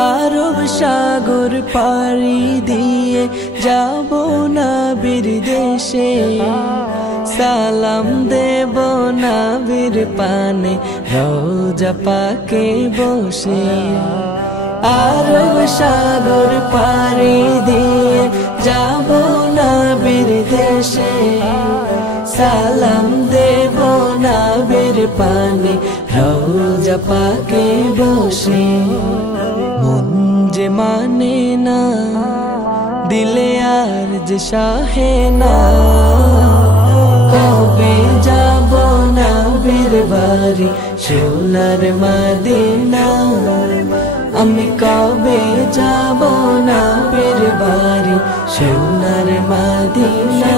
আরব সাগর পাড়ি দিয়ে যাব নবীর দেশে, সালাম দেব নবীর পানে রওজা পাকে বসে। আরব সাগর পাড়ি দিয়ে যাব নবীর দেশে, সালাম দেব নবীর পানে রওজা পাকে বসে। মন যে মানে না, দিলে আর যে সহে না, কবে যাব নবীর বাড়ি সোনার মদিনা। আমি কবে যাব নবীর বাড়ি সোনার মদিনা।